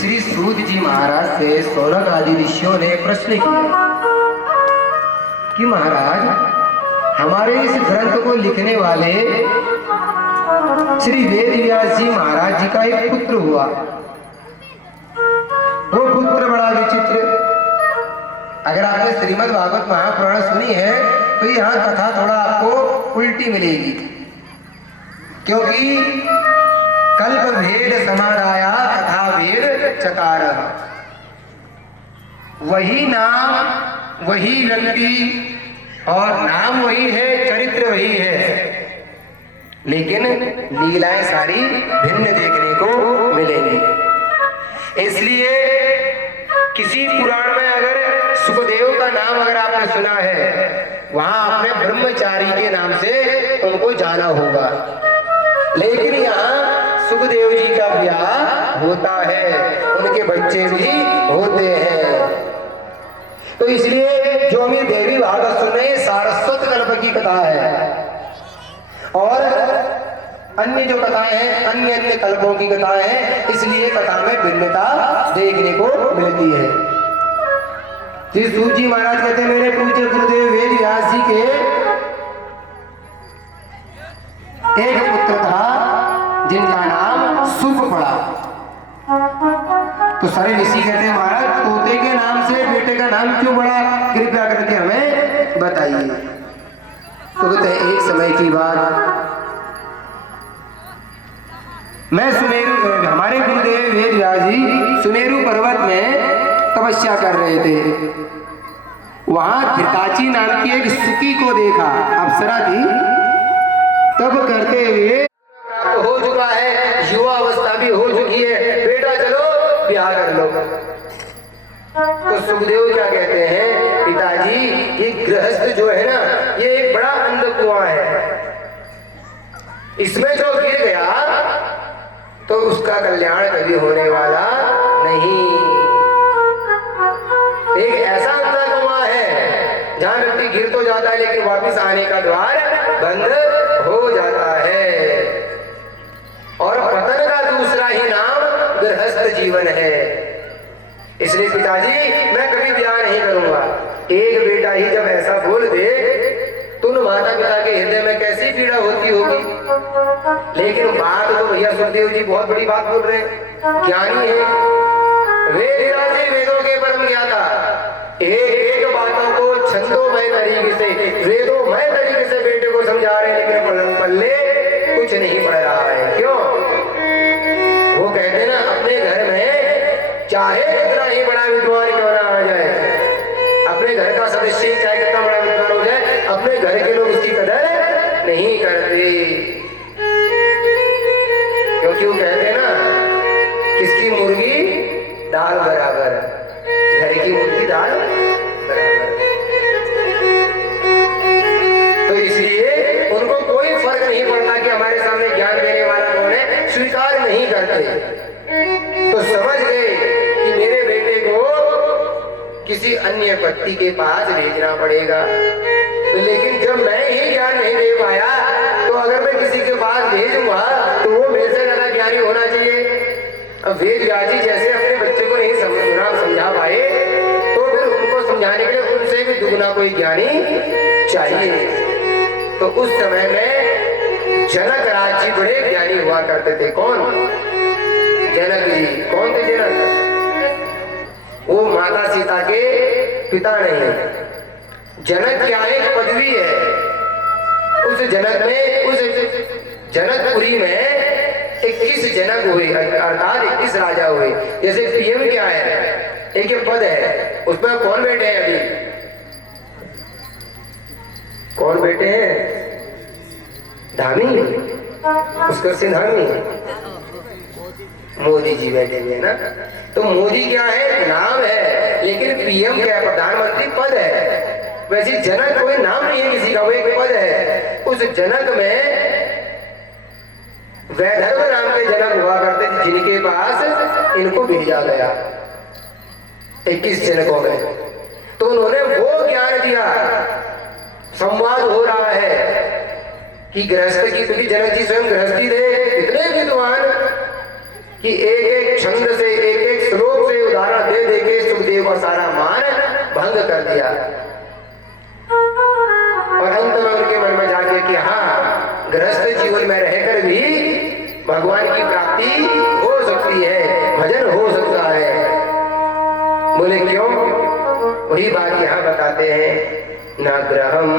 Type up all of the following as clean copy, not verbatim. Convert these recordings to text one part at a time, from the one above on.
श्री सूत जी महाराज से सौनक आदि ऋषियों ने प्रश्न किया कि महाराज, हमारे इस ग्रंथ को लिखने वाले श्री वेद व्यास जी महाराज जी का एक पुत्र हुआ। वो पुत्र बड़ा विचित्र। अगर आपने श्रीमद् भागवत महापुराण सुनी है तो यहाँ कथा थोड़ा आपको उल्टी मिलेगी, क्योंकि कल्प भेद समाराया कथा भेद चकार। वही नाम, वही व्यक्ति और नाम वही है, चरित्र वही है, लेकिन लीलाएं सारी भिन्न देखने को मिलेंगी। इसलिए किसी पुराण में अगर सुखदेव का नाम अगर आपने सुना है, वहां आपने ब्रह्मचारी के नाम से उनको जाना होगा, लेकिन यहाँ सुखदेव जी का ब्याह होता है, उनके बच्चे भी होते हैं। तो इसलिए जो हम ये देवी भागवत सुन रहे हैं, सारस्वत कल्प की कथा है, और अन्य जो कथाएं हैं अन्य अन्य कल्पों की कथाएं हैं, इसलिए कथा में भिन्नता देखने को मिलती है। श्री सूत जी महाराज कहते हैं, मेरे पूज्य गुरुदेव वेद व्यास जी के एक पुत्र था जिनका नाम सुख पड़ा। तो सारे ऋषि कहते हैं, महाराज तोते के नाम से बेटे का नाम क्यों पड़ा, कृपया करके हमें बताइए। तो कहते हैं, एक समय की बात, मैं सुमेरु, हमारे गुरुदेव वेद व्यास जी सुमेरु पर्वत में तपस्या कर रहे थे। वहां धृताची नाम की एक सुकी को देखा, अप्सरा थी, तब करते हुए हो चुका है, युवा अवस्था भी हो चुकी है, बेटा चलो ब्याह कर लो। तो सुखदेव क्या कहते हैं, पिताजी ये गृहस्थ जो है ना, ये एक बड़ा अंध कुआं है, इसमें जो गिर गया तो उसका कल्याण कभी होने वाला नहीं। एक ऐसा अंधा कुआं है जहां व्यक्ति गिर तो जाता है लेकिन वापस आने का द्वार बंद हो जाता है, और पतन का दूसरा ही नाम गृहस्थ जीवन है। इसलिए पिताजी मैं कभी ब्याह नहीं करूंगा। एक बेटा ही जब ऐसा बोल दे तो उन माता पिता के हृदय में कैसी पीड़ा होती होगी। लेकिन बात तो भैया सुखदेव जी बहुत बड़ी बात बोल रहे हैं, ज्ञानी है, वेद वेदों के परम ज्ञाता, एक बातों को छंदोमय तरीके से, वेदोमय तरीके से बेटे को समझा रहे हैं, लेकिन पल्ले कुछ नहीं पड़ रहा है। क्यों? वो कहते हैं ना, अपने घर में चाहे कितना ही बड़ा विद्वान क्यों ना आ जाए, अपने घर का सदस्य चाहे कितना बड़ा विद्वान हो जाए, अपने घर के लोग उसकी कदर नहीं करते। क्योंकि वो कहते हैं ना, किसकी मुर्गी दाल बराबर, घर की मुर्गी दाल बराबर। तो इसलिए उनको कोई फर्क नहीं पड़ता कि हमारे सामने ज्ञान देने वाला कौन है, स्वीकार नहीं करते। तो समझ गए कि मेरे बेटे को किसी अन्य व्यक्ति के पास भेजना पड़ेगा। तो लेकिन जब मैं ही ज्ञान नहीं दे पाया, तो अगर मैं किसी के पास भेजूंगा तो वो मेरे से ज्यादा ज्ञानी होना चाहिए। अब वेद व्यास जी जैसे अपने बच्चे को नहीं समझा पाए, तो फिर उनको समझाने के लिए उनसे भी दुगना कोई ज्ञानी चाहिए। तो उस समय में जनक राज जी बड़े ज्ञानी हुआ करते थे। कौन? जनक जी। कौन थे जनक? वो माता सीता के पिता नहीं। जनक क्या है? एक पदवी है। उस जनक में, उस जनकपुरी में 21 जनक हुए, अर्थात 21 राजा हुए। जैसे पीएम क्या है, एक पद है, उसमें कौन बैठे हैं? अभी कौन बैठे हैं? धामी, उसका सिंधानी, मोदी जी बैठे हुए ना। तो मोदी क्या है? नाम है, लेकिन पीएम क्या है? प्रधानमंत्री पद है। वैसे जनक कोई नाम नहीं है किसी का, वो एक पद है। उस जनक में वैधर्व नाम के जनक हुआ करते थे, जिनके पास इनको भेजा गया 21 जनकों में। तो उन्होंने वो ज्ञान दिया। संवाद हो रहा है कि गृहस्थ की, क्योंकि जनक जी स्वयं गृहस्थी थे, इतने विद्वान कि एक एक छंद से, एक एक देव का सारा मान भंग कर दिया और अंत में उनके मन में जाके कि हाँ, गृहस्थ जीवन में रहकर भी भगवान की प्राप्ति हो सकती है, भजन हो सकता है। बोले क्यों? वही बात यहाँ बताते हैं, न गृहं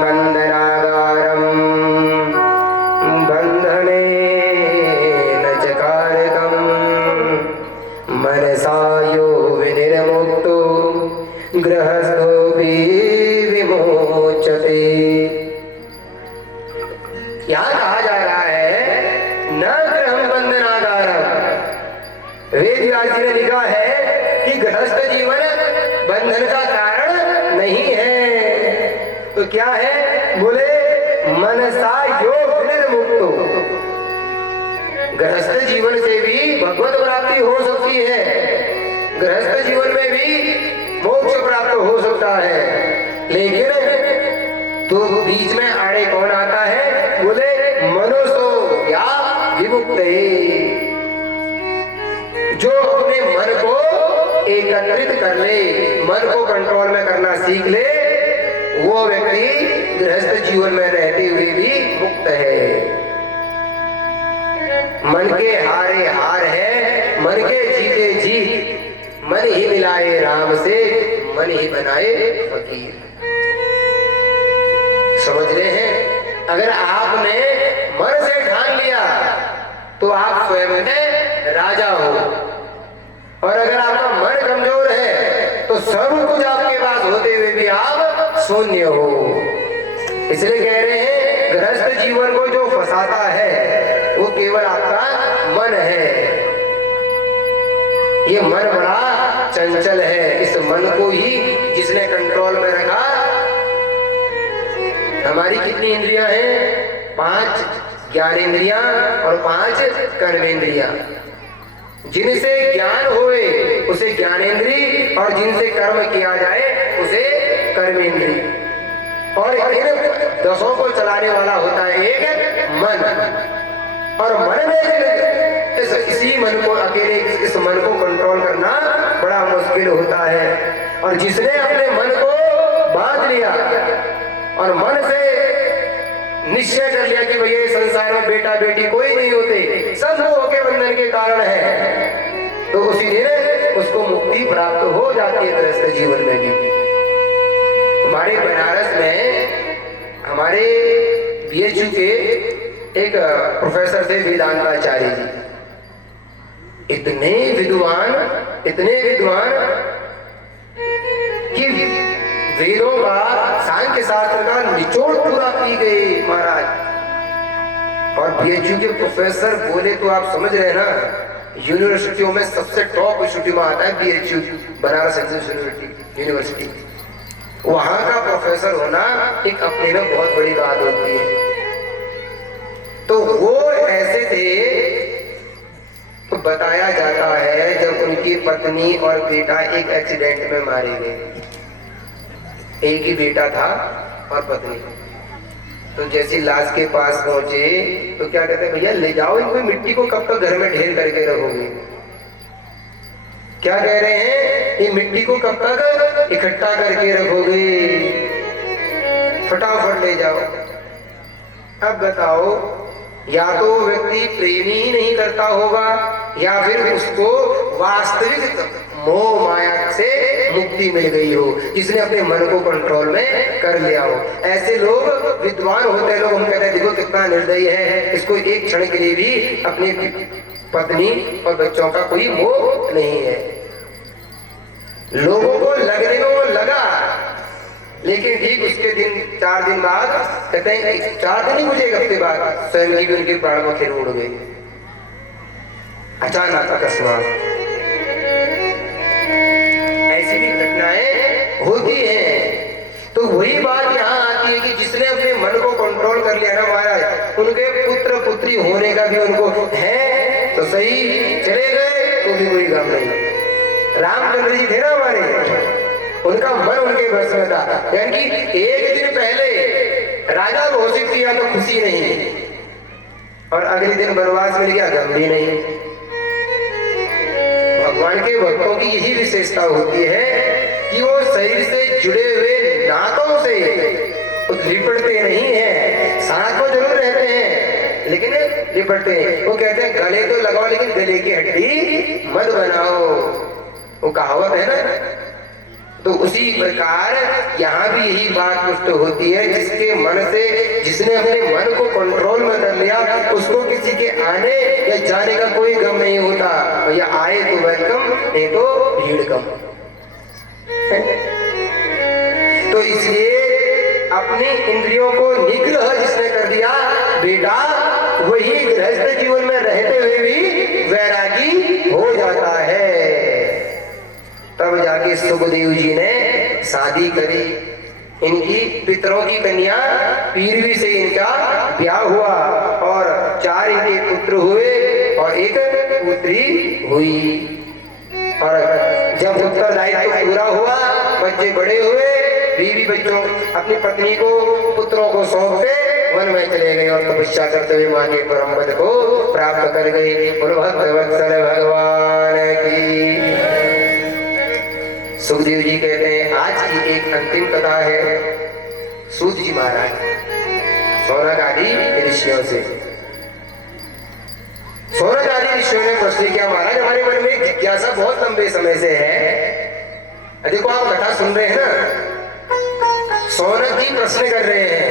बंधनागारम बंधने न च कारकम मनसा यो विनिर्मुक्तो गृहस्थो विमोचते। यहाँ कहा जा रहा है न गृहं बंधनागारम। वेद व्यास जी ने लिखा है कि गृहस्थ जीवन बंधन का कारण नहीं है। तो क्या है? बोले मनसा योग विनिर्मुक्तो। गृहस्थ जीवन से भी भगवत प्राप्ति हो सकती है, गृहस्थ जीवन में भी मोक्ष प्राप्त हो सकता है, लेकिन तो बीच में आड़े कौन आता है? बोले मनुष्यो या विमुक्त। जो अपने मन को एकत्रित कर ले, मन को कंट्रोल में करना सीख ले, वो व्यक्ति गृहस्थ जीवन में रहते हुए भी मुक्त है। मन के हारे हार है, मन के जीते जीत, मन ही मिलाए राम से, मन ही बनाए फकीर। समझ रहे हैं? अगर आपने मन से ठान लिया तो आप स्वयं में राजा हो, और अगर आपका मन कमजोर है तो सब कुछ आपके पास होते हुए भी आप शून्य हो। इसलिए कह रहे हैं गृहस्थ जीवन को जो फंसाता है वो केवल आपका मन है। ये मन बड़ा चंचल है, इस मन को ही जिसने कंट्रोल में रखा। हमारी कितनी इंद्रियां हैं? 5 ज्ञानेंद्रियां और 5 कर्मेंद्रियां। जिनसे ज्ञान होए उसे ज्ञानेंद्री, और जिनसे कर्म किया जाए उसे कर्मेंद्री। और इन 10 को चलाने वाला होता है एक मन। और मन में इसी मन को अकेले, इस मन को कंट्रोल करना बड़ा मुश्किल होता है। और जिसने अपने मन को बांध लिया और मन से निश्चय कर लिया कि भैया संसार में बेटा बेटी कोई नहीं होते, सब मोह के बंधन के कारण है, तो उसी दिन उसको मुक्ति प्राप्त हो जाती है गृहस्थ जीवन में भी। हमारे बनारस में हमारे बीएचयू के एक प्रोफेसर थे वेदांताचार्य जी, इतने विद्वान कि वेदों का, सांख्य शास्त्र का निचोड़ पूरा पी गए महाराज। और बीएचयू के प्रोफेसर बोले तो आप समझ रहे हैं ना, यूनिवर्सिटियों में सबसे टॉप इंस्टीट्यूट में आता है बीएचयू, बनारस यूनिवर्सिटी। वहां का प्रोफेसर होना एक अपने में बहुत बड़ी बात होती है। तो वो ऐसे थे, तो बताया जाता है जब उनकी पत्नी और बेटा एक एक्सीडेंट में मारे गए, एक ही बेटा था और पत्नी, तो जैसी लाश के पास पहुंचे तो क्या कहते हैं, भैया ले जाओ इनको, मिट्टी को कब तक घर में ढेर करके रखोगे? क्या कह रहे हैं, ये मिट्टी को कब तक इकट्ठा करके रखोगे, फटाफट ले जाओ। अब बताओ, या तो व्यक्ति प्रेम ही नहीं करता होगा, या फिर उसको वास्तविक मोह माया से मुक्ति मिल गई हो, जिसने अपने मन को कंट्रोल में कर लिया हो। ऐसे लोग विद्वान होते हैं, लोग हम कहते हैं देखो कितना निर्दयी है, इसको एक क्षण के लिए भी अपनी पत्नी और बच्चों का कोई मोह नहीं है। लोगों को लगने में वो लगा, लेकिन ठीक उसके दिन 4 दिन बाद कहते हैं, 4 दिन ही मुझे 1 हफ्ते बाद स्वयं भी उनके प्राण में खेल उड़ गए, अचानक अकस्मात। ऐसी भी घटनाएं होती हैं। तो वही बात यहाँ आती है कि जिसने अपने मन को कंट्रोल कर लिया ना महाराज, उनके पुत्र पुत्री होने का भी उनको है तो सही, चले गए तो भी कोई गम नहीं। रामचंद्र जी थे ना हमारे, उनका मन उनके बस में था, यानी कि एक दिन पहले राजा घोषित किया तो खुशी नहीं, और अगले दिन वनवास मिल गया, गम भी नहीं। भगवान के भक्तों की यही विशेषता होती है कि वो शरीर से जुड़े हुए नातों से लिपटते नहीं है, साथ में जरूर रहते हैं लेकिन लिपटते हैं। वो कहते हैं गले तो लगाओ लेकिन गले की हड्डी मत बनाओ, वो कहावत है ना। तो उसी प्रकार यहाँ भी यही बात पुष्ट होती है, जिसके मन से, जिसने अपने मन को कंट्रोल में कर लिया, उसको किसी के आने या जाने का कोई गम नहीं होता। या आए तो वेलकम, नहीं तो भीड़ कम। तो इसलिए अपनी इंद्रियों को निग्रह जिसने कर दिया बेटा, वही गृहस्थ जीवन में रहते हुए भी वैरागी हो जाता है। तब जाके सुखदेव जी ने शादी करी। इनकी पितरों की कन्या पीरवी से इनका ब्याह हुआ और 4 इनके पुत्र हुए और एक पुत्री हुई। और जब उत्तरदायित्व पूरा हुआ, बच्चे बड़े हुए, बीवी बच्चों अपनी पत्नी को, पुत्रों को सौंपते वन में चले गए और तपस्या करते हुए मां के परम पद को प्राप्त कर गए। और भक्तवत्सल भगवान की। सुखदेव जी कहते हैं आज की एक अंतिम कथा है सूत जी महाराज सौनक आदि ऋषियों से। सौनक आदि ऋषियों ने प्रश्न किया, महाराज हमारे मन में जिज्ञासा बहुत लंबे समय से है। देखो आप कथा सुन रहे हैं ना, सौनक जी प्रश्न कर रहे हैं,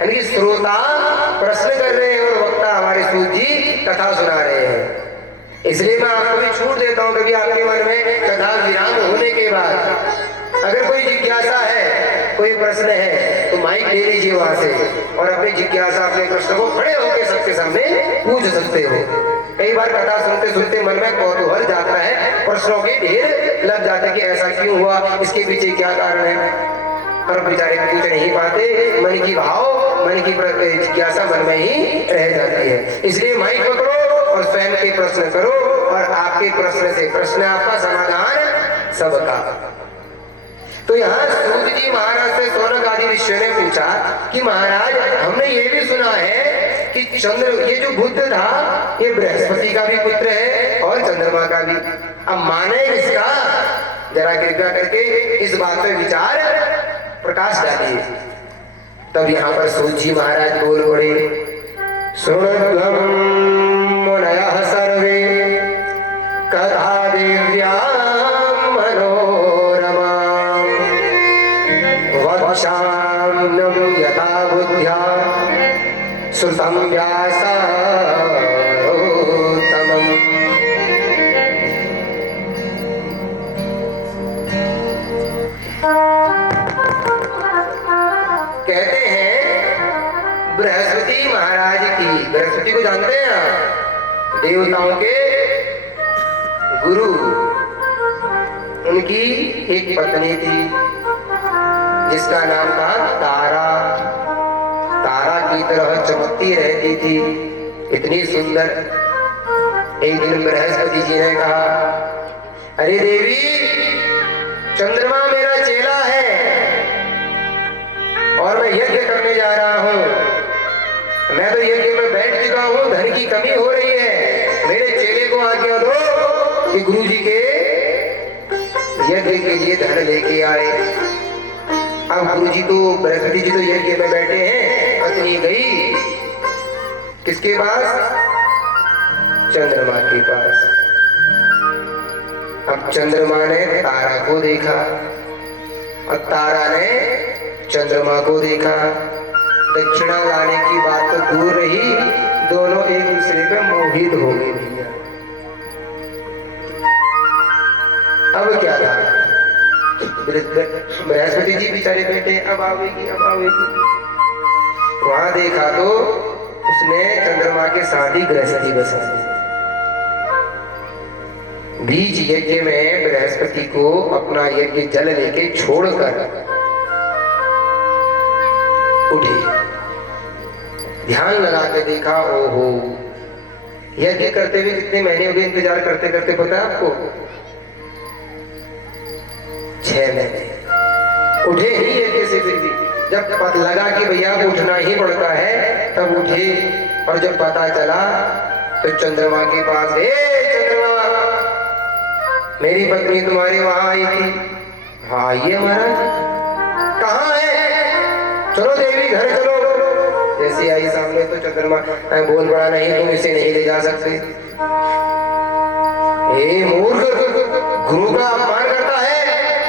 यानी श्रोता प्रश्न कर रहे हैं और वक्ता हमारे सूत जी कथा सुना रहे हैं। इसलिए मैं आपको भी छूट देता हूं, कभी आपके मन में कथा विराम होने के बाद अगर कोई जिज्ञासा है, कोई प्रश्न है, तो माइक ले लीजिए वहां से और अपनी जिज्ञासा, अपने प्रश्न को खड़े होकर सबके सामने पूछ सकते हो। कई बार कथा सुनते सुनते मन में कौतूहल जाता है, प्रश्नों के ढेर लग जाते कि ऐसा क्यों हुआ, इसके पीछे क्या कारण है, पर बेचारे पूछ नहीं पाते। मन की भाव, मन की जिज्ञासा मन में ही रह जाती है। इसलिए माइक पकड़ो और स्वयं के प्रश्न करो और आपके प्रश्न से प्रश्न आपका, समाधान सबका। तो यहाँ सूत जी महाराज से सौनक आदि ऋषियों ने पूछा कि महाराज हमने ये भी सुना है कि चंद्र, ये जो बुद्ध था ये बृहस्पति का भी पुत्र है और चंद्रमा का भी। अब माने इसका, जरा कृपया करके इस बात पे विचार प्रकाश डालिए। तब यहाँ पर सूत जी महाराज बोल पड़े, सुनद्वं मुनयः सर्वे कथा दिव्यां मनोरमां वक्षाम्यं यथा बुद्ध्या श्रुतं व्यासारोत्तमम्। कहते हैं बृहस्पति महाराज की, बृहस्पति को जानते हैं आप, देवताओं के गुरु, उनकी एक पत्नी थी जिसका नाम था तारा। तारा की तरह चमकती रहती थी, इतनी सुंदर। एक दिन बृहस्पति जी ने कहा, अरे देवी, चंद्रमा मेरा चेला है और मैं यज्ञ करने जा रहा हूं। मैं तो यज्ञ में बैठ चुका हूं, धन की कमी हो रही है, मेरे चेले को आज्ञा दो कि गुरु जी के यज्ञ के लिए धन लेके आए। अब गुरु जी तो, बृहस्पति जी तो यज्ञ में बैठे हैं, पत्नी गई किसके पास? चंद्रमा के पास। अब चंद्रमा ने तारा को देखा और तारा ने चंद्रमा को देखा। दक्षिणा लाने की बात तो दूर रही, दोनों एक दूसरे पे मोहित हो गए भैया। अब क्या था? बृहस्पति जी बेचारे बैठे, अब आवेगी अब आवेगी। वहां देखा तो उसने चंद्रमा के साथ ही गृहस्थी बसा दी। बीज यज्ञ में बृहस्पति को अपना यज्ञ जल लेके छोड़कर उठी, ध्यान लगा के देखा, ओहो, यज्ञ करते हुए कितने महीने हो गए इंतजार करते करते, पता है आपको? 6 महीने। उठे ही यज्ञ से भी, जब पता लगा कि भैया उठना ही पड़ता है तब उठे। और जब पता चला तो चंद्रमा के पास, चंद्रमा मेरी पत्नी तुम्हारी वहां आई थी। हाँ आइए महाराज। कहाँ है? चलो देवी घर चलो। जैसे आई सामने तो चंद्रमा बोल पड़ा, नहीं तुम इसे नहीं ले जा सकते। हे मूर्ख, गुरु का अपमान करता है,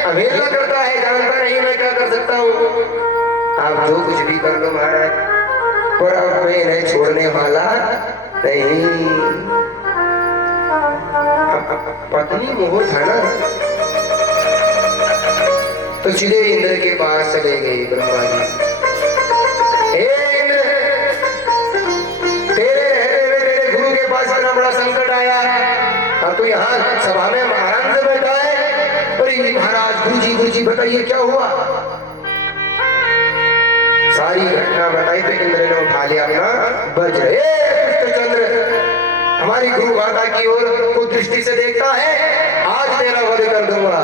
अवहेलना करता है, जानता नहीं मैं क्या कर सकता हूँ। आप जो कुछ भी कर लो महाराज, पर अब मैं इन्हें छोड़ने वाला नहीं। पत्नी मोह था ना, तो सीधे इंद्र के पास चले गई ब्रह्मा जी। हे इंद्र, तेरे रहते हुए मेरे गुरु के पास इतना बड़ा संकट आया और तू यहाँ सभा में आराम से बैठा है। अरे महाराज, गुरु जी बताइए क्या हुआ। सारी घटना बताई तो इंद्र ने उठा लिया अपना वज्र। चंद्र हमारी गुरु माता की ओर को दृष्टि से देखता है, आज तेरा वध कर दूंगा।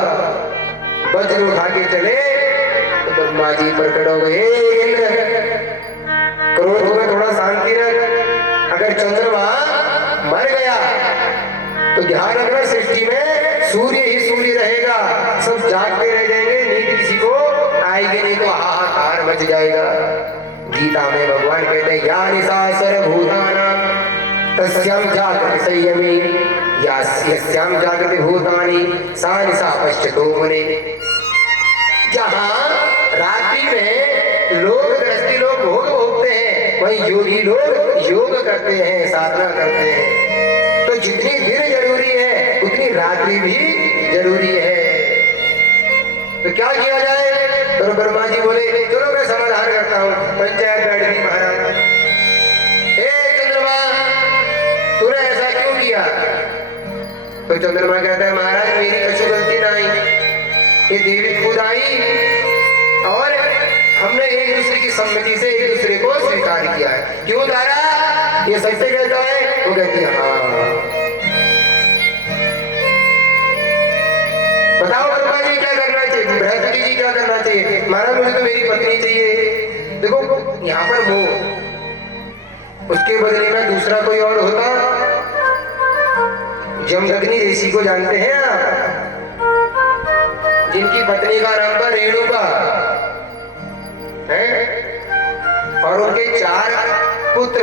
वज्र उठा के चले तो ब्रह्मा जी प्रकट हो गए। इंद्र, क्रोध में थोड़ा शांति रख। अगर चंद्रमा मर गया तो ध्यान रखना, सृष्टि में सूर्य ही सूर्य रहेगा, सब जागते रह जाएंगे, नींद किसी को आएगी नहीं, तो हाहाकार मच जाएगा। गीता में भगवान कहते हैं, या निशा सर्वभूतानां तस्यां जागृति संयमे यस्यां जागृति भूतानि सा निशा पश्यतो मुने। जहाँ रात्रि में लोग गृहस्थी लोग भोग भोगते हैं, वहीं योगी लोग योग करते हैं, साधना करते हैं। तो जितनी दिन जरूरी है उतनी रात्रि भी जरूरी है। तो क्या किया जाए? तो ब्रह्मा जी बोले, चलो मैं समाधान करता हूँ। पंचायत बैठ गई महाराज। हे चंद्रमा, तूने ऐसा क्यों किया? तो चंद्रमा कहता है, महाराज मेरी अच्छी गलती नहीं, ये देवी खुद आई और हमने एक दूसरे की सम्मति से एक दूसरे को स्वीकार किया है। क्यों तारा, ये सच से कहता है? वो कहती है हाँ। बताओ ब्रह्मा जी क्या करना चाहिए, बृहस्पति जी क्या करना चाहिए? महाराज मुझे तो मेरी पत्नी चाहिए। देखो यहाँ पर मोह, उसके बदले में दूसरा कोई और होता। जमदग्नि ऋषि को जानते हैं आप, जिनकी पत्नी का नाम था रेणुका है, और उनके 4 पुत्र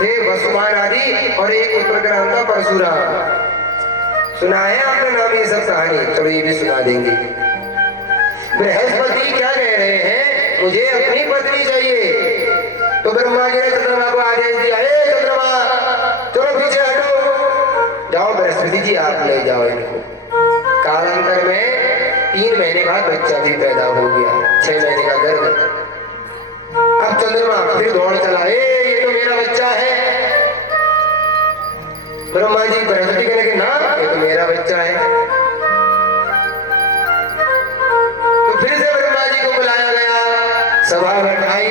थे, वसुमान आदि, और एक पुत्र का नाम था परशुराम। सुना है आपने नाम ये सब कहानी? चलो ये भी सुना देंगे। बृहस्पति क्या कह रहे हैं, मुझे अपनी पत्नी चाहिए। तो ब्रह्मा जी ने चंद्रमा को आदेश दिया, हे चंद्रमा चलो पीछे हटो, जाओ बृहस्पति जी आप ले जाओ इनको। कालांतर में 3 महीने बाद बच्चा भी पैदा हो गया, 6 महीने का गर्भ। अब चंद्रमा फिर दौड़ चला, ये तो मेरा बच्चा है। ब्रह्मा जी बृहस्पति कहने के ना, ये तो मेरा बच्चा है। तो फिर से ब्रह्मा जी को बुलाया गया, सभा बैठाई।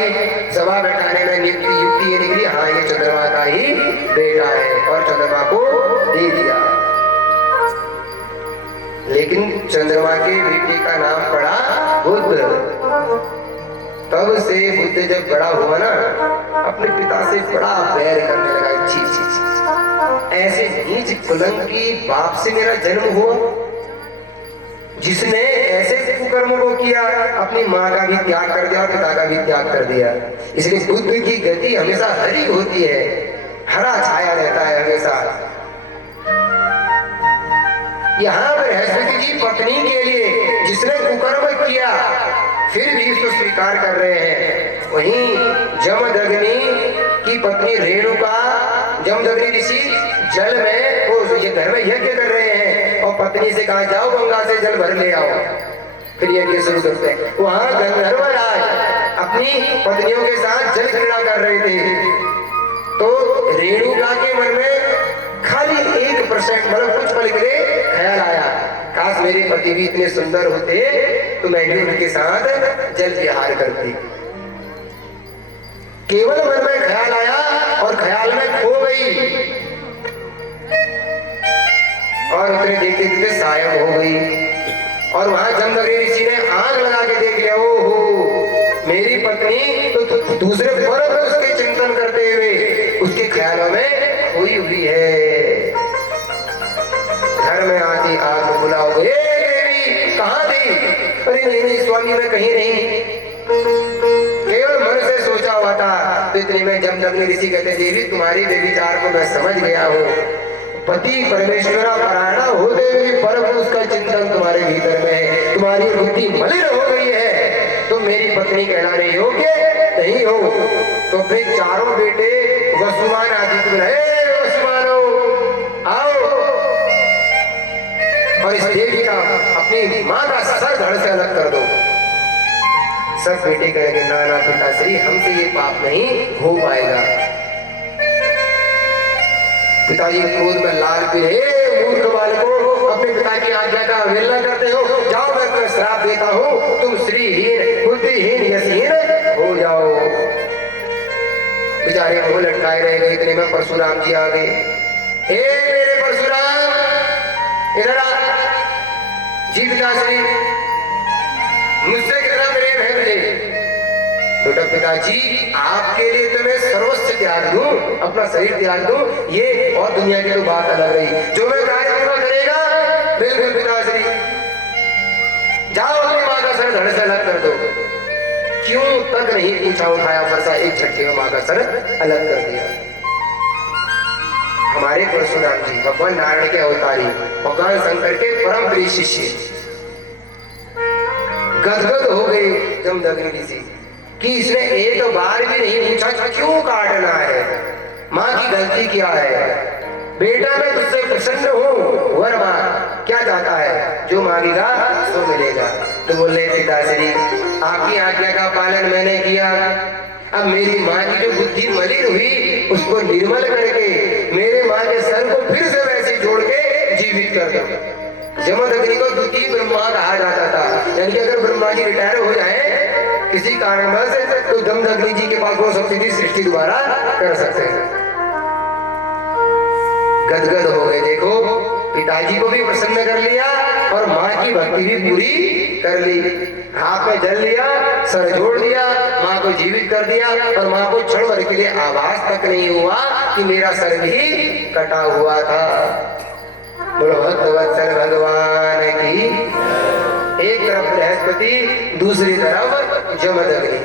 सभा बैठाने में युक्ति ये निकली, हाँ ये चंद्रमा का ही बेटा है, और चंद्रमा को दे दिया। लेकिन चंद्रमा के बेटे का नाम पड़ा बुध। तब से बुद्ध जब बड़ा हुआ ना, अपने पिता से बड़ा बैर करने लगा। छी छी छी, ऐसे नीच कुलंकी बाप से मेरा जन्म हुआ, जिसने ऐसे कुकर्मों को किया, अपनी माँ का भी त्याग कर दिया, पिता का भी त्याग कर दिया। इसलिए बुद्ध की गति हमेशा हरी होती है, हरा छाया रहता है हमेशा। यहाँ बृहस्पति जी पत्नी के लिए जिसने कुकर्म किया फिर भी इसको स्वीकार कर रहे हैं। वहीं जमदग्नि की पत्नी रेणुका, जमदग्नि ऋषि जल में वो ये घर में यज्ञ कर रहे हैं, और पत्नी से कहा जाओ गंगा से जल भर ले आओ, फिर यज्ञ शुरू करते हैं। वहां गंधर्वराज अपनी पत्नियों के साथ जल क्रीड़ा कर रहे थे, तो रेणुका के मन में खाली 1% मतलब कुछ पल के लिए ख्याल आया, काश मेरे पति भी इतने सुंदर होते तो मैं भी उनके साथ जल विहार करती। केवल मन में ख्याल आया और ख्याल में खो गई, और उतने देखते देखते सायब हो गई। और वहां जमदग्नि ऋषि ने आंख लगा के देख लिया, ओहो मेरी पत्नी तो दूसरे पल में उसके चिंतन करते हुए उसके ख्यालों में खोई हुई है। घर में आती आग बुलाओ लेनी स्वामी में कहीं नहीं, केवल मन से सोचा हुआ था। तो इतने में जमदग्नि ऋषि कहते देवी तुम्हारी व्यभिचार को मैं समझ गया हूँ, पति परमेश्वरा परायणा होते हुए पर पुरुष का चिंतन तुम्हारे भीतर में है, तुम्हारी बुद्धि मलिन हो गई है, तुम मेरी पत्नी कहलाने योग्य नहीं हो। तो अपने चारों बेटे वसुमान आदि को बुलाए, वसुमानो आओ, और इस देवी का अपनी मां का सर धड़ से अलग कर दो। सब बेटे कहेंगे ना ना पिताश्री हमसे ये पाप नहीं हो पाएगा। पिताजी क्रोध में लाल पीले, मूर्ख बालको अपने पिता की आज्ञा का अवहेलना करते हो, जाओ मैं तुम्हें श्राप देता हूँ, तुम श्रीहीन बुद्धिहीन यशहीन हो जाओ। बेचारे मुंह लटकाए रह गए। इतने में परशुराम जी आ गए। हे मेरे परशुराम इधर आ। जी पिताश्री मुझसे कितना प्रेम है तुझे? बेटा पिताजी आपके लिए तो मैं सर्वस्व त्याग दूं, अपना शरीर त्याग दूं, ये और दुनिया की तो बात अलग रही, जो मैं कार्य पूरा करेगा। बिल्कुल पिताश्री जाओ अपनी माँ का सर धड़ से अलग कर दो। क्यों तक नहीं पूछा उठाया फरसा, एक झटके में माँ का सर अलग कर दिया। हमारे परशुराम जी भगवान नारायण के अवतारी, भगवान शंकर के परम प्रिय शिष्य गदगद हो गए जमदग्नि ऋषि कि इसने एक बार भी नहीं पूछा क्यों काटना है, माँ की गलती क्या है, बेटा मैं तुझसे प्रसन्न हूँ, वर माँ क्या चाहता है, जो मांगेगा सो मिलेगा। तो बोले पिताश्री आपकी आज्ञा का पालन मैंने किया, अब मेरी माँ की जो बुद्धि मलिन हुई उसको निर्मल करके मेरे माँ के सर को फिर से वैसे जोड़ के जीवित कर दो। जमदग्नि को द्वितीय ब्रह्मा कहा जाता था, यानी कि अगर ब्रह्मा जी रिटायर हो जाए किसी कारणवश तो जमदग्नि जी के पास वो सब चीजें सृष्टि द्वारा कर सकते हैं। गदगद हो गए। देखो पिताजी को भी प्रसन्न कर लिया और माँ की भक्ति भी पूरी कर ली। हाथ में जल लिया, सर जोड़ दिया, माँ को जीवित कर दिया और माँ को क्षण भर के लिए आभास तक नहीं हुआ कि मेरा सर भी कटा हुआ था। बोलो भक्तवत्सल भगवान की। एक तरफ बृहस्पति, दूसरी तरफ जमदग्नि।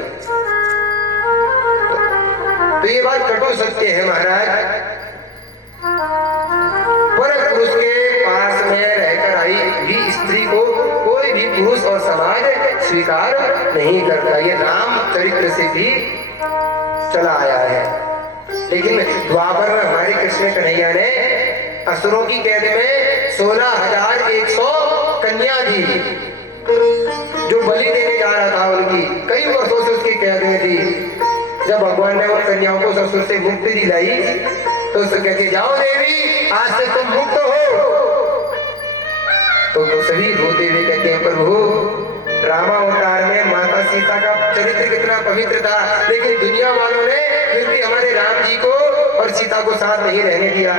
तो ये बात कटु सत्य है महाराज। पर पुरुष के पास में रहकर आई भी स्त्री को कोई भी पुरुष और समाज स्वीकार नहीं करता। ये राम चरित्र से भी चला आया है। लेकिन द्वापर में हमारे कृष्ण कन्हैया ने असुरों की कैद में 16,100 कन्या थी, जो बलि देने जा रहा था, उनकी कई वर्षों से उसकी कैद में थी। जब भगवान ने उन कन्याओं को ससुर से मुक्ति दिलाई तो उससे कहते जाओ देवी आज से तुम मुक्त हो। तो सभी रोते हुए कहते हैं प्रभु रामावतार में माता सीता का चरित्र कितना पवित्र था, लेकिन दुनिया वालों ने फिर भी हमारे राम जी को और सीता को साथ नहीं रहने दिया।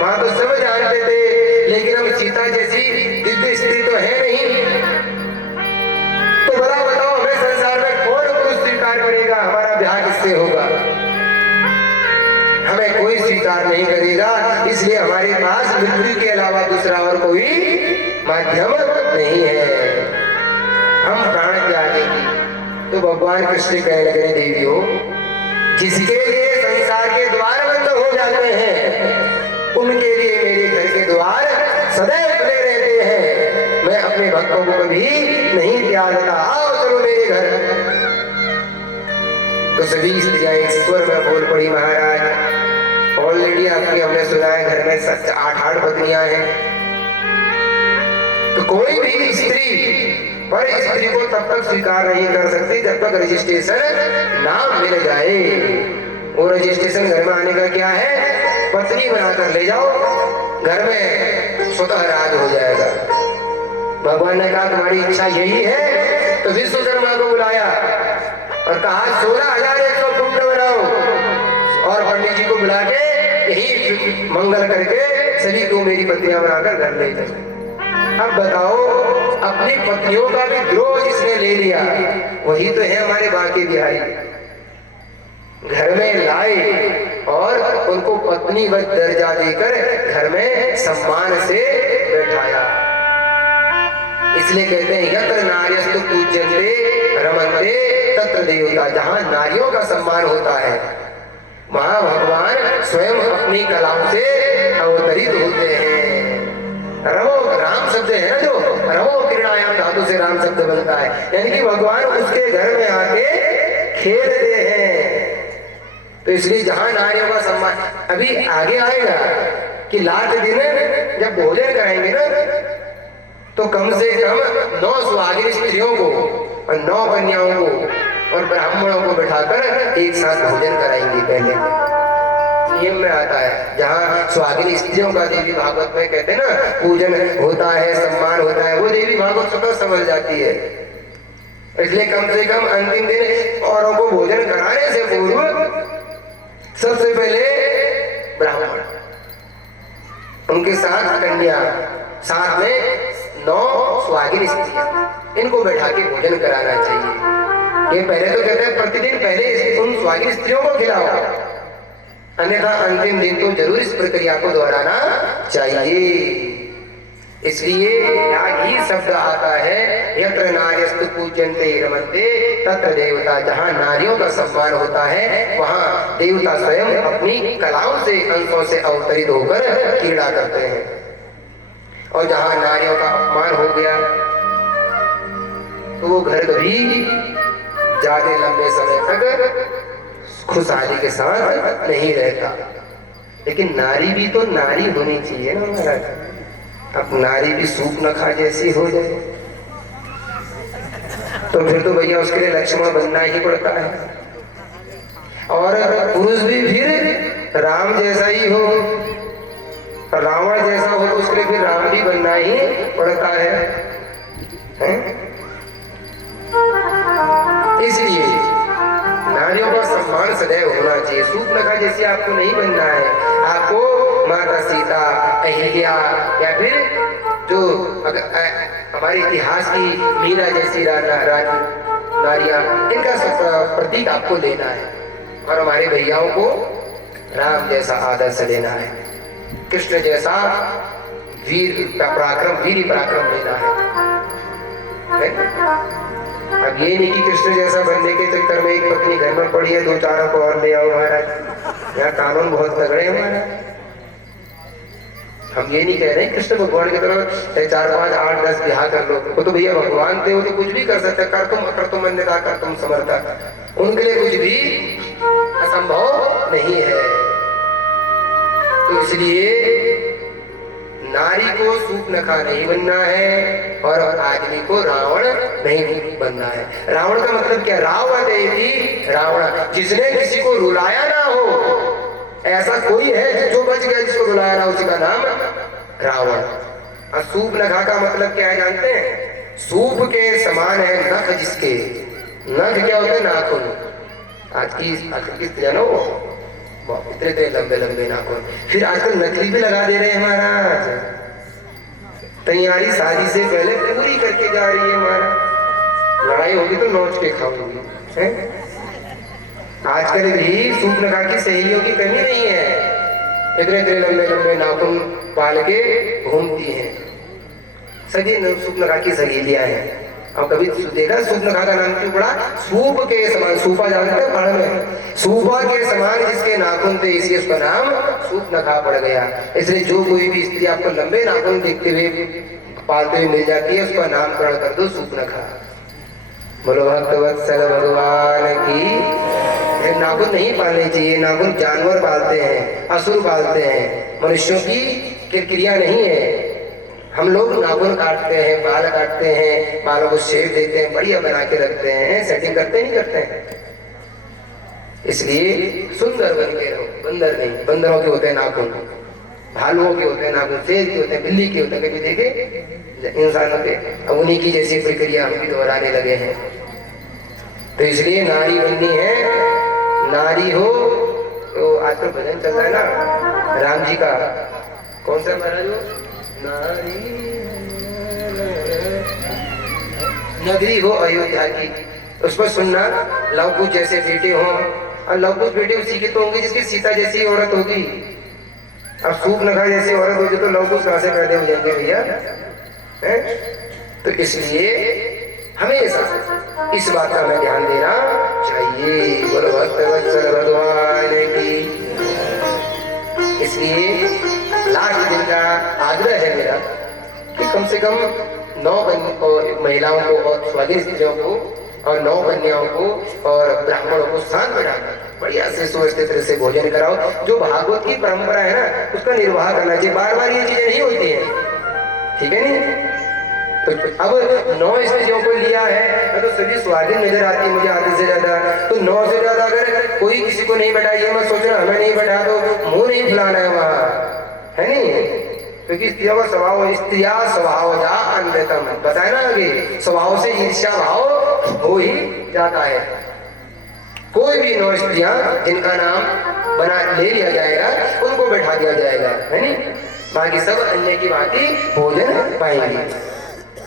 वहां तो सब जानते थे, लेकिन हम सीता जैसी दिव्य स्त्री तो है नहीं। तो भला बताओ हमें संसार में कौन पुरुष स्वीकार करेगा, हमारा ब्याह किससे होगा? हमें कोई स्वीकार नहीं करेगा, इसलिए हमारे पास मृत्यु के अलावा दूसरा और कोई माध्यम नहीं है, हम प्राण त्यागेंगे। तो भगवान कृष्ण कहने लगे देवी हो, जिसके लिए संसार के द्वार बंद हो जाते हैं उनके लिए मेरे घर के द्वार सदैव खुले रहते हैं। मैं अपने भक्तों को कभी नहीं त्यागता, आओ चलो मेरे घर। तो सभी स्त्रियां एक स्वर में बोल पड़ी महाराज ऑलरेडी आपकी हमने सुना है घर में 8 पत्नियां हैं, तो कोई भी स्त्री पर स्त्री को तब तक स्वीकार नहीं कर सकती जब तक रजिस्ट्रेशन नाम मिल जाए। वो रजिस्ट्रेशन घर में आने का क्या है, पत्नी बनाकर ले जाओ, घर में स्वतः राज हो जाएगा। भगवान ने कहा तुम्हारी इच्छा यही है, तो विश्वकर्मा को बुलाया और कहा 16,100 कुंड बनाओ और पंडित जी को बुला के यही मंगल करके सभी को मेरी पत्नियां बनाकर घर ले जाओ। अब बताओ अपनी पत्नियों का भी द्रोह जिसने ले लिया वही तो है हमारे बाकी बिहारी। घर में लाए और उनको पत्नी व दर्जा देकर घर में सम्मान से बैठाया। इस इसलिए कहते हैं यत्र नार्यस्तु पूज्यन्ते रमन्ते तत्र देवता। जहां नारियों का सम्मान होता है वहां भगवान स्वयं अपनी कलाओं से अवतरित होते हैं। रमो राम शब्द है ना, जो रमो क्रीड़ायाम धातु से राम शब्द बनता है, यानी कि भगवान उसके घर में आके खेलते हैं। तो इसलिए जहां नारियों का सम्मान, अभी आगे आएगा कि लास्ट दिन जब भोजन कराएंगे ना तो कम से कम 9 सुहागिन स्त्रियों को और 9 कन्याओं को और ब्राह्मणों को बिठाकर एक साथ भोजन कराएंगे। पहले नियम में आता है, जहाँ सुहागिन स्त्रियों का देवी भागवत में कहते हैं ना पूजन होता है, सम्मान होता है, वो देवी भागवत स्वतः समझ जाती है। इसलिए कम से कम अंतिम दिन औरों को भोजन कराने से पूर्व सबसे पहले ब्राह्मण, उनके साथ कन्या, साथ में 9 सुहागिन स्त्रियां, इनको बैठा के भोजन कराना चाहिए। ये पहले तो कहते हैं प्रतिदिन पहले उन सुहागिन स्त्रियों को खिलाओ, अन्यथा अंतिम दिन तो जरूर इस प्रक्रिया को दोहराना चाहिए। इसलिए यहाँ ही शब्द आता है यत्र नार्यस्तु पूज्यन्ते रमन्ते तत्र देवता। जहाँ नारियों का सम्मान होता है वहाँ देवता स्वयं अपनी कलाओं से, अंशों से अवतरित होकर क्रीड़ा करते हैं। और जहाँ नारियों का अपमान हो गया तो वो घर कभी ज्यादा लंबे समय तक खुशहाली के साथ नहीं रहता। लेकिन नारी भी तो नारी होनी चाहिए ना महाराज। अब नारी भी सूप न खा जैसी हो जाए तो फिर तो भैया उसके लिए लक्ष्मण बनना ही पड़ता है। और पुरुष भी फिर राम जैसा ही हो, रावण जैसा हो तो उसके लिए फिर राम भी बनना ही पड़ता है? इसलिए नारियों का सम्मान सदैव होना चाहिए। सूप नखा जैसे आपको नहीं बनना है। आपको माता सीता, अहिल्या या फिर जो हमारे इतिहास की मीरा जैसी नारियां, इनका प्रतीक आपको लेना है। और हमारे भैयाओं को राम जैसा आदर्श लेना है, कृष्ण जैसा वीर पराक्रम लेना है। अब ये नहीं कि कृष्ण जैसा बनने के चक्कर में एक पत्नी घर में पड़ी है, 2-4 को और ले आओ महाराज। यहाँ कानून बहुत तगड़े हैं महाराज। हम ये नहीं कह रहे कृष्ण भगवान की तरफ 4-5, 8, 10 ब्याह कर लो। वो तो भैया भगवान थे, वो तो कुछ भी कर सकते। कर तुम अन्यथा कर तुम समर्था, उनके लिए कुछ भी असंभव नहीं है। तो इसलिए नारी को सूप नखा नहीं बनना है और आदमी को रावण नहीं बनना है। रावण का मतलब क्या? रावण रावण, जिसने किसी को रुलाया ना हो। ऐसा कोई है जो बच गया जिसको रुलाया ना, उसी का नाम रावण। और सूप नखा का मतलब क्या है जानते हैं? सूप के समान है नख जिसके। नख क्या होते हैं? नाखून। आज की स्त्रियां ना वो इतने लंबे लंबे नाखून। फिर आजकल नकली भी लगा दे रहे हैं महाराज। तैयारी शादी से पहले पूरी करके जा रही है महाराज। लड़ाई होगी तो नोच के खाओगी। आजकल भी सूप नखा की सहेलियों की कमी नहीं है। इतने लंबे लंबे नाखून पाल के घूमती हैं। सभी सूप नखा की सहेलियां हैं। अब कभी देखा सूप नखा का नाम क्यों पड़ा? सूप के समान, सूपा जानते हैं पहाड़ में, सूपा के समान जिसके नाखून थे, इसलिए उसका नाम सूप नखा पड़ गया। इसलिए जो कोई भी स्त्री आपको लंबे नाखून देखते हुए पालते हुए मिल जाती है, उसका नामकरण कर दो सूप नखा। बोलो भक्तवत्सल भगवान की। नाखून नहीं पालने चाहिए। नाखून जानवर पालते हैं, असुर पालते हैं, मनुष्यों की क्रिया नहीं है। हम लोग नाखून काटते हैं, बाल काटते हैं, बालों को शेप देते हैं, बढ़िया बना के रखते हैं, सेटिंग करते नहीं करते हैं। इसलिए सुंदर बन के रहो, बंदर नहीं। बंदरों के होते हैं नाखून, भालुओं के होते हैं नाखून, शेर के होते हैं, बिल्ली के होते हैं, कभी देखे इंसानों के। अब उन्हीं की जैसी प्रक्रिया हम भी दोहराने लगे हैं। तो इसलिए नारी बननी है। नारी हो तो आजकल भजन चल रहा है ना राम जी का, कौन सा महाराज हो? नगरी हो अयोध्या की, उस पर सुनना। लव कुश जैसे बेटे हो, और लव कुश बेटे उसी के तो होंगे जिसकी सीता जैसी औरत होगी। अब सूप नखा जैसी औरत होगी तो लव कुश कहां से पैदा हो जाएंगे भैया? तो इसलिए हमेशा इस बात का हमें ध्यान देना चाहिए। बोलो भक्तवत्सल भगवान की। इसलिए लास्ट दिन का आग्रह है मेरा कि कम से कम 9 महिलाओं को और स्वाधीन स्त्रियों को और 9 कन्याओं को और ब्राह्मणों को साथ बैठाकर बढ़िया से सुव्यवस्थित तरह से भोजन कराओ। जो भागवत की परंपरा है ना, उसका निर्वाह करना चाहिए। बार बार ये चीजें नहीं होती है, ठीक है नहीं। तो अब 9 स्त्रियों को लिया है तो सभी स्वाधीन नजर आती है मुझे आधे से ज्यादा। तो 9 से ज्यादा अगर कोई किसी को नहीं बैठा, ये मत सोचना हमें नहीं बैठा तो मुंह नहीं फुलाना है वहां, है नहीं। क्योंकि स्त्रियों का स्वभाव, स्त्रिया स्वभावजा अन्यतम, बताए ना आगे, स्वभाव से ईर्ष्या भाव हो ही जाता है। कोई भी 9 स्त्रियां जिनका नाम बना ले लिया जाएगा उनको बैठा दिया जाएगा, है नहीं। बाकी सब अन्य की भांति भोजन पाएंगे।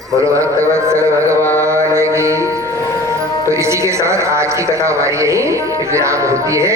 बोलो भक्तवत्सल भगवान की। तो इसी के साथ आज की कथा हमारी यही विराम होती है।